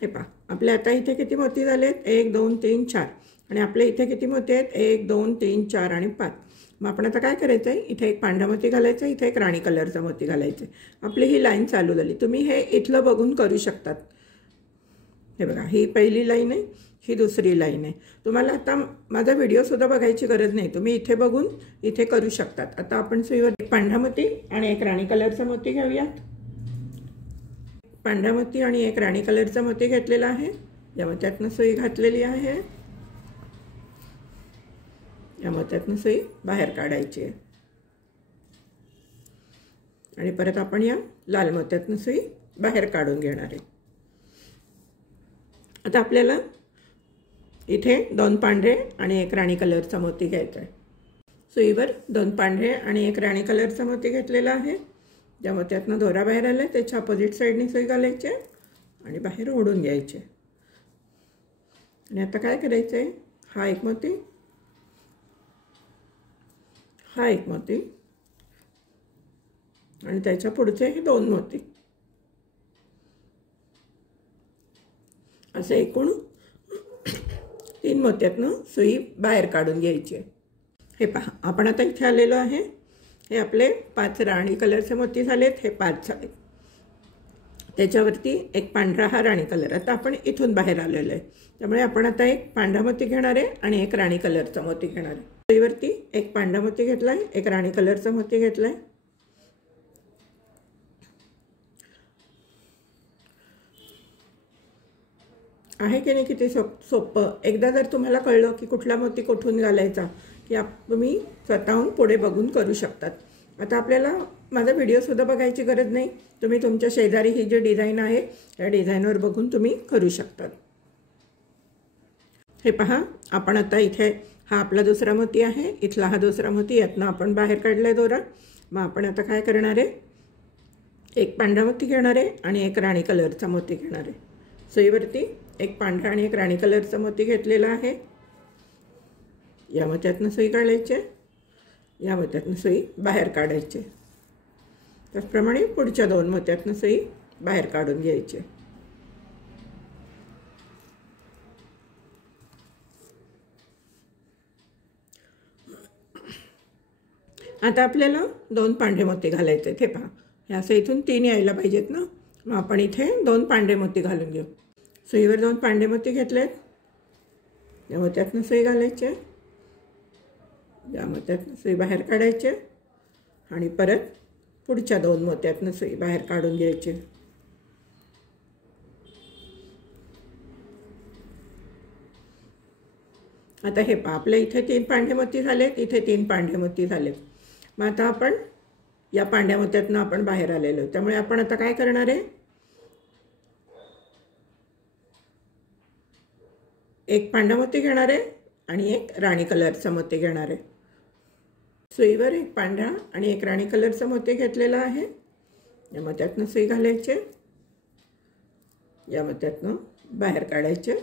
हे पहा, आपले आता इथे किती मोती झालेत, 1 2 3 4 आणि आपले इथे किती मोती आहेत, 1 2 3 4 आणि 5। मग आपण आता काय करायचं आहे, इथे एक पांढरा मोती घालायचा, इथे एक राणी कलरचा मोती घालायचे। आपली ही लाईन चालू झाली। तुम्ही हे इथलं बघून करू शकतात। हे बघा, ही पहिली लाईन आहे, ही दुसरी लाईन आहे। तुम्हाला आता माझा व्हिडिओसुद्धा बघायची गरज नाही, तुम्ही इथे बघून इथे करू शकतात। आता आपण सुईवर एक पांढरा मोती आणि एक राणी कलरचा मोती घेऊयात। पांढरा मोती आणि एक राणी कलरचा मोती घेतलेला आहे, या मोत्यातनं सुई घातलेली आहे, या मोत्यातनं सुई बाहेर काढायची आहे आणि परत आपण या लाल मोत्यातनं सुई बाहेर काढून घेणार आहे। आता आपल्याला इथे 2 पांढरे आणि एक राणी कलरचा मोती घ्यायचा आहे। सुईवर 2 पांढरे आणि एक राणी कलरचा मोती घेतलेला आहे, ज्या मोत्यातनं दोरा बाहेर आला त्याच्या अपोजिट साईडने सुई घालायचे आणि बाहेर ओढून घ्यायचे। आणि आता काय करायचं आहे, हा एक मोती, हा एक मोती आणि त्याच्या पुढचे हे 2 मोती, असे एकूण 3 मोत्यातनं सुई बाहेर काढून घ्यायची। हे पहा, आपण आता इथे आलेलो आहे, हे आपले 5 राणी कलरचे मोती झालेत, हे 5 झाले, त्याच्यावरती एक पांढरा हा राणी कलर। आता आपण इथून बाहेर आलेलो आहे, त्यामुळे आपण आता एक पांढरा मोती घेणार आहे आणि एक राणी कलरचा मोती घेणार आहे। सुईवरती एक पांढरा मोती घेतलाय, एक राणी कलरचा मोती घेतलाय, आहे की नाही किती सोपं। एकदा जर तुम्हाला कळलं की कुठला मोती कुठून घालायचा, की तुम्ही स्वतःहून पुढे बघून करू शकतात। आता आपल्याला माझा व्हिडिओसुद्धा बघायची गरज नाही, तुम्ही तुमच्या शेजारी ही जी डिझाईन आहे त्या डिझाईनवर बघून तुम्ही करू शकतात। हे पहा, आपण आता इथे हा आपला दुसरा मोती आहे, इथला हा दुसरा मोती, यातनं आपण बाहेर काढलाय दोरा। मग आपण आता काय करणार आहे, एक पांढरा मोती घेणार आहे आणि एक राणी कलरचा मोती घेणार आहे। सुईवरती एक पांढरा आणि एक राणी कलरचा मोती घेतलेला आहे, या मोत्यातनं सुई काढायचे, या मोत्यातनं सुई बाहेर काढायचे, त्याचप्रमाणे पुढच्या 2 मोत्यातनं सुई बाहेर काढून घ्यायचे। आता आपल्याला 2 पांढरे मोती घालायचे। हे पहा, हे असं इथून 3 यायला पाहिजेत ना, मग आपण इथे 2 पांढरे मोती घालून घेऊ। सुईवर 2 पांढरे मोती घेतलेत, या मोत्यातनं सुई घालायचे, या मोत्यातनं सुई बाहेर काढायचे आणि परत पुढच्या 2 मोत्यातनं सुई बाहेर काढून घ्यायचे। आता हे पहा, आपल्या इथे 3 पांढरे मोती झालेत, इथे 3 पांढरे मोती झालेत. मग आता आपण या पांढऱ्या मोत्यातनं आपण बाहेर आलेलो, त्यामुळे आपण आता काय करणार आहे, एक पांढरा मोती घेणार आहे आणि एक राणी कलरचा मोती घेणार आहे. सुईवर एक पांढरा आणि एक राणी कलरचा मोती घेतलेला आहे. या मोत्यातनं सुई घालायचे, या मोत्यातनं बाहेर काढायचे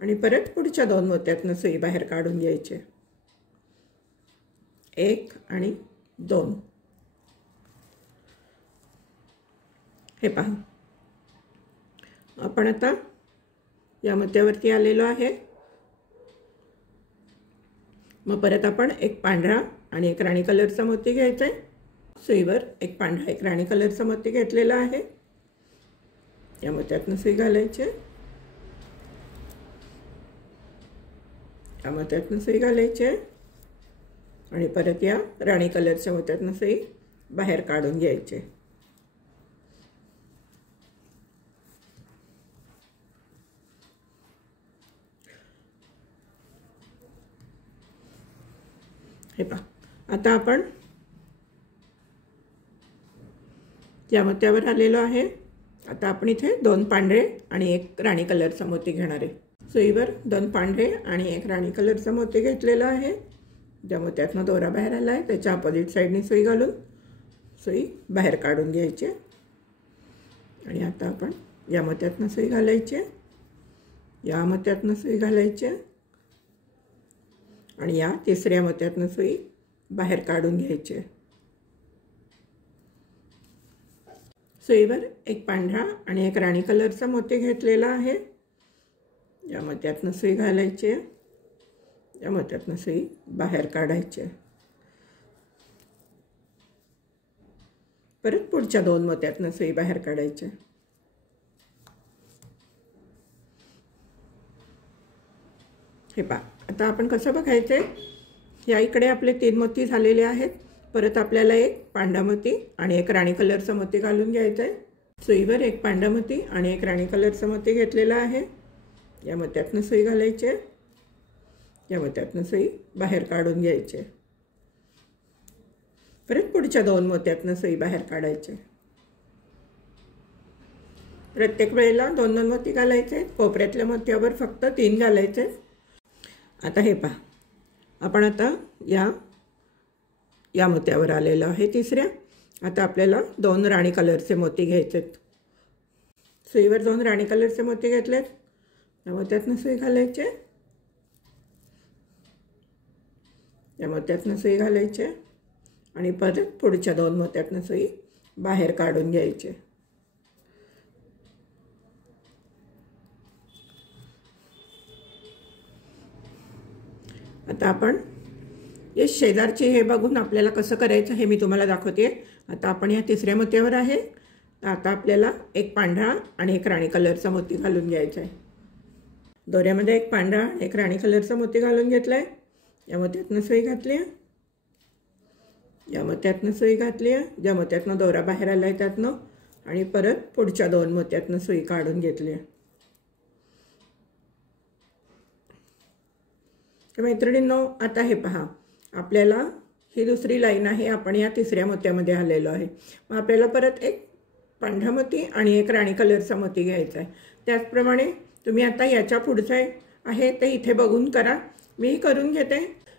आणि परत पुढच्या 2 मोत्यातनं सुई बाहेर काढून घ्यायचे. 1 आणि 2. हे पहा, आपण आता या मोत्यावरती आलेलो आहे. मग परत आपण एक पांढरा आणि एक राणी कलरचा मोती घ्यायचा आहे. सुईवर एक पांढरा एक राणी कलरचा मोती घेतलेला आहे. या मोत्यातनं सुई घालायची, या मोत्यातनं सुई घालायची आणि परत या राणी कलरच्या मोत्यातनं सुई बाहेर काढून घ्यायचे. हे पहा, आता आपण या मोत्यावर आलेलो आहे. आता आपण इथे 2 पांढरे आणि एक राणी कलरचा मोती घेणार आहे. सुईवर 2 पांढरे आणि एक राणी कलरचा मोती घेतलेला आहे. ज्या मोत्यातनं दोरा बाहेर आला आहे त्याच्या अपोजिट साईडने सुई घालून सुई बाहेर काढून घ्यायची आणि आता आपण या मोत्यातनं सुई घालायची, या मोत्यातनं सुई घालायची आणि या तिसऱ्या मोत्यातनं सुई बाहेर काढून घ्यायची. सुईवर एक पांढरा आणि एक राणी कलरचा मोती घेतलेला आहे. या मोत्यातनं सुई घालायची, या मोत्यातनं सुई बाहेर काढायची. परत पुढच्या 2 मोत्यातनं सुई बाहेर काढायची. हे पहा, आता आपण कसं बघायचं, या इकडे आपले 3 मोती झालेले आहेत. परत आपल्याला एक पांढरा मोती आणि एक राणी कलरचा मोती घालून घ्यायचा आहे. सुईवर एक पांढरा मोती आणि एक राणी कलरचा मोती घेतलेला आहे. या मोत्यातनं सुई घालायची, या मोत्यातनं सुई बाहेर काढून घ्यायची. परत पुढच्या 2 मोत्यातनं सुई बाहेर काढायची. प्रत्येक वेळेला 2-2 मोती घालायचे. कोपऱ्यातल्या मोत्यावर फक्त 3 घालायचे. आता हे पहा, आपण आता या मोत्यावर आलेलो आहे तिसऱ्या. आता आपल्याला 2 राणी कलरचे मोती घ्यायचे. सुईवर 2 राणी कलरचे मोती घेतलेत. या मोत्यातनं सुई घालायचे, या मोत्यातनं सुई घालायचे आणि परत पुढच्या 2 मोत्यातनं सुई बाहेर काढून घ्यायचे. आता आपण हे शेजारचे हे बघून आपल्याला कसं करायचं हे मी तुम्हाला दाखवते. आता आपण या तिसऱ्या मोत्यावर आहे. आता आपल्याला एक पांढरा आणि एक राणी कलरचा मोती घालून घ्यायचा आहे. दोऱ्यामध्ये एक पांढरा आणि एक राणी कलरचा मोती घालून घेतला आहे. या मोत्यातनं सुई घातली, या मोत्यातनं सुई घातली, ज्या मोत्यातनं दोरा बाहेर आला आहे त्यातनं आणि परत पुढच्या 2 मोत्यातनं सुई काढून घेतली. तर मैत्रिणींनो, आता हे पहा, आपल्याला ही दुसरी लाईन आहे. आपण या तिसऱ्या मोत्यामध्ये आलेलो आहे. मग आपल्याला परत एक पांढरा मोती आणि एक राणी कलरचा मोती घ्यायचा आहे. त्याचप्रमाणे तुम्ही आता याच्या पुढचं आहे ते इथे बघून करा. मी करून घेते.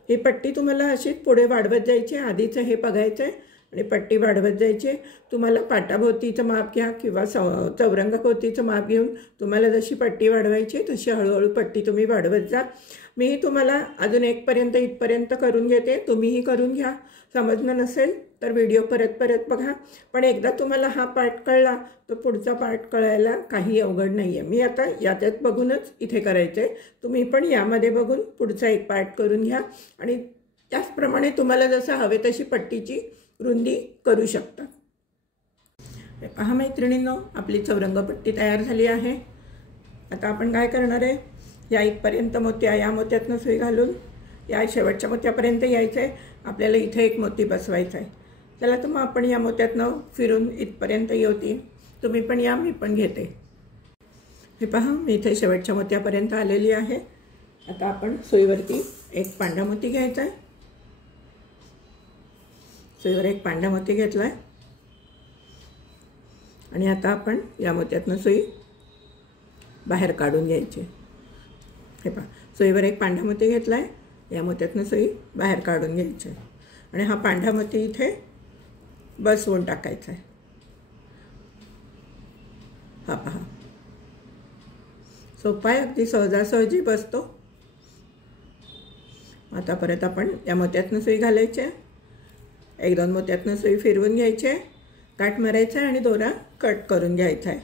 ही पट्टी तुम्हाला अशीच पुढे वाढवत जायची. आधीचं हे बघायचं आहे आणि पट्टी वाढवत जायची. तुम्हाला पाटाभोवतीचं माप घ्या किंवा चौरंगाभोवतीचं माप घेऊन तुम्हाला जशी पट्टी वाढवायची तशी हळूहळू पट्टी तुम्ही वाढवत जा. मी तुम्हाला अजून 1 पर्यंत इथपर्यंत करून घेते. तुम्हीही करून घ्या. समजलं नसेल तर व्हिडिओ परत बघा. पण एकदा तुम्हाला हा पार्ट कळला तर पुढचा पार्ट कळायला काही अवघड नाही आहे. मी आता याच्यात बघूनच इथे करायचं आहे. तुम्ही पण यामध्ये बघून पुढचा एक पार्ट करून घ्या आणि त्याचप्रमाणे तुम्हाला जसं हवे तशी पट्टीची रुंदी करू शकता. पहा मैत्रिणींनो, आपली चौरंगपट्टी तयार झाली आहे. आता आपण काय करणार आहे, या इथपर्यंत मोत्या, या मोत्यातनं सुई घालून या शेवटच्या मोत्यापर्यंत यायचं आहे. आपल्याला इथे एक मोती बसवायचा आहे. चला तर मग आपण या मोत्यातनं फिरून इथपर्यंत येऊती. तुम्ही पण या, मी पण घेते. हे पहा, मी इथे शेवटच्या मोत्यापर्यंत आलेली आहे. आता आपण सुईवरती एक पांढरा मोती घ्यायचा आहे। सुईवर एक पांढरा मोती घेतला आहे आणि आता आपण या मोत्यातनं सुई बाहेर काढून घ्यायची। हे पहा, सुईवर एक पांढरा मोती घेतला आहे, या मोत्यातनं सुई बाहेर काढून घ्यायची आणि हा पांढरा मोती इथे बसवून टाकायचा आहे। हा पहा, सोपा आहे, अगदी सहजासहजी बसतो। आता परत आपण या मोत्यातनं सुई घालायची आहे, एक दोन मोत्यातनं सुई फिरवून घ्यायची आहे, काट मारायचा आहे आणि दोरा कट करून घ्यायचा आहे।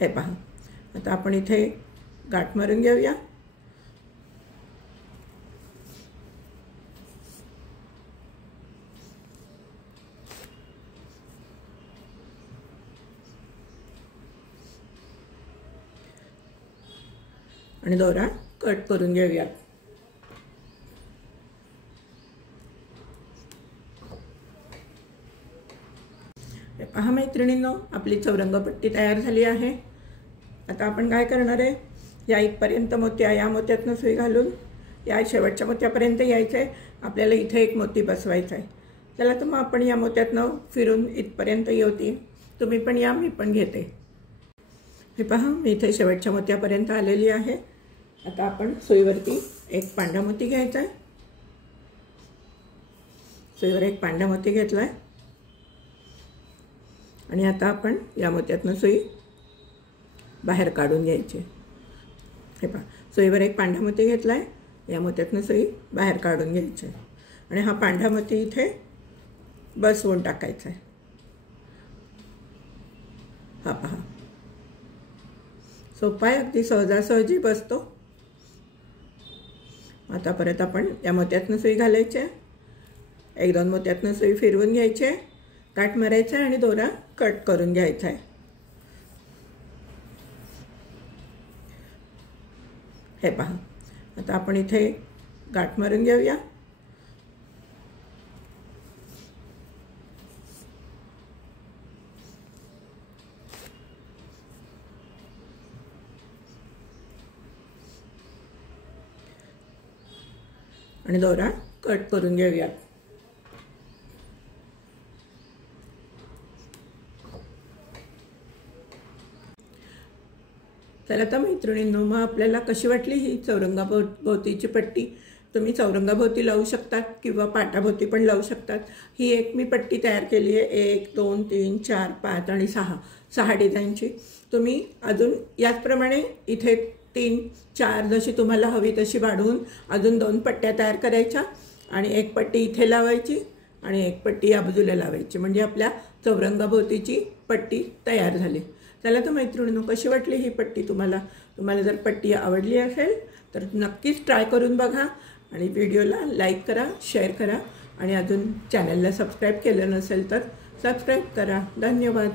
हे पहा, आता आपण इथे गाठ मारून घेऊया। आणि दोरा कट करून घेऊया। पहा मैत्रिणींनो, आपली चौरंगपट्टी तयार झाली आहे। आता आपण काय करणार आहे, या इथपर्यंत मोत्या, या मोत्यातनं सुई घालून या शेवटच्या मोत्यापर्यंत यायचं आहे। आपल्याला इथे एक मोती बसवायचा आहे। चला तर मग आपण या मोत्यातनं फिरून इथपर्यंत येऊती। तुम्ही पण या, मी पण घेते। हे पहा, मी इथे शेवटच्या मोत्यापर्यंत आलेली आहे। आता आपण सुईवरती एक पांढरा मोती घ्यायचा आहे। सुईवर एक पांढरा मोती घेतला आहे आणि आता आपण या मोत्यातनं सुई बाहेर काढून घ्यायची। हे पहा, सुईवर एक पांढरा मोती घेतला आहे, या मोत्यातनं सुई बाहेर काढून घ्यायची आणि हा पांढरा मोती इथे बसवून टाकायचा आहे। हा पहा, सोपा आहे, अगदी सहजासहजी बसतो। आता परत आपण या मोत्यातनं सुई घालायची आहे, एक दोन मोत्यातनं सुई फिरवून घ्यायची आहे, काट मारायचा आहे आणि दोरा कट करून घ्यायचा आहे। हे पहा, आता आपण इथे गाठ मारून घेऊया। आणि दोरा कट करून घेऊया। चला तर मैत्रिणींनो, मग आपल्याला कशी वाटली ही चौरंगाभोवतीची पट्टी? तुम्ही चौरंगाभोवती लावू शकतात किंवा पाटाभोवती पण लावू शकतात। ही एक मी पट्टी तयार केली आहे, 1 2 3 4 5 आणि 6 डिझाईनची। तुम्ही अजून याचप्रमाणे इथे 3 4 जशी तुम्हाला हवी तशी वाढवून अजून 2 पट्ट्या तयार करायच्या आणि एक पट्टी इथे लावायची आणि एक पट्टी या बाजूला लावायची, म्हणजे आपल्या चौरंगाभोवतीची पट्टी तयार झाली। चला तर मैत्रिणींनो, कशी वाटली ही पट्टी तुम्हाला जर पट्टी आवडली असेल तर नक्कीच ट्राय करून बघा आणि व्हिडिओला लाईक करा, शेअर करा आणि अजून चॅनलला सबस्क्राईब केलं नसेल तर सबस्क्राईब करा। धन्यवाद।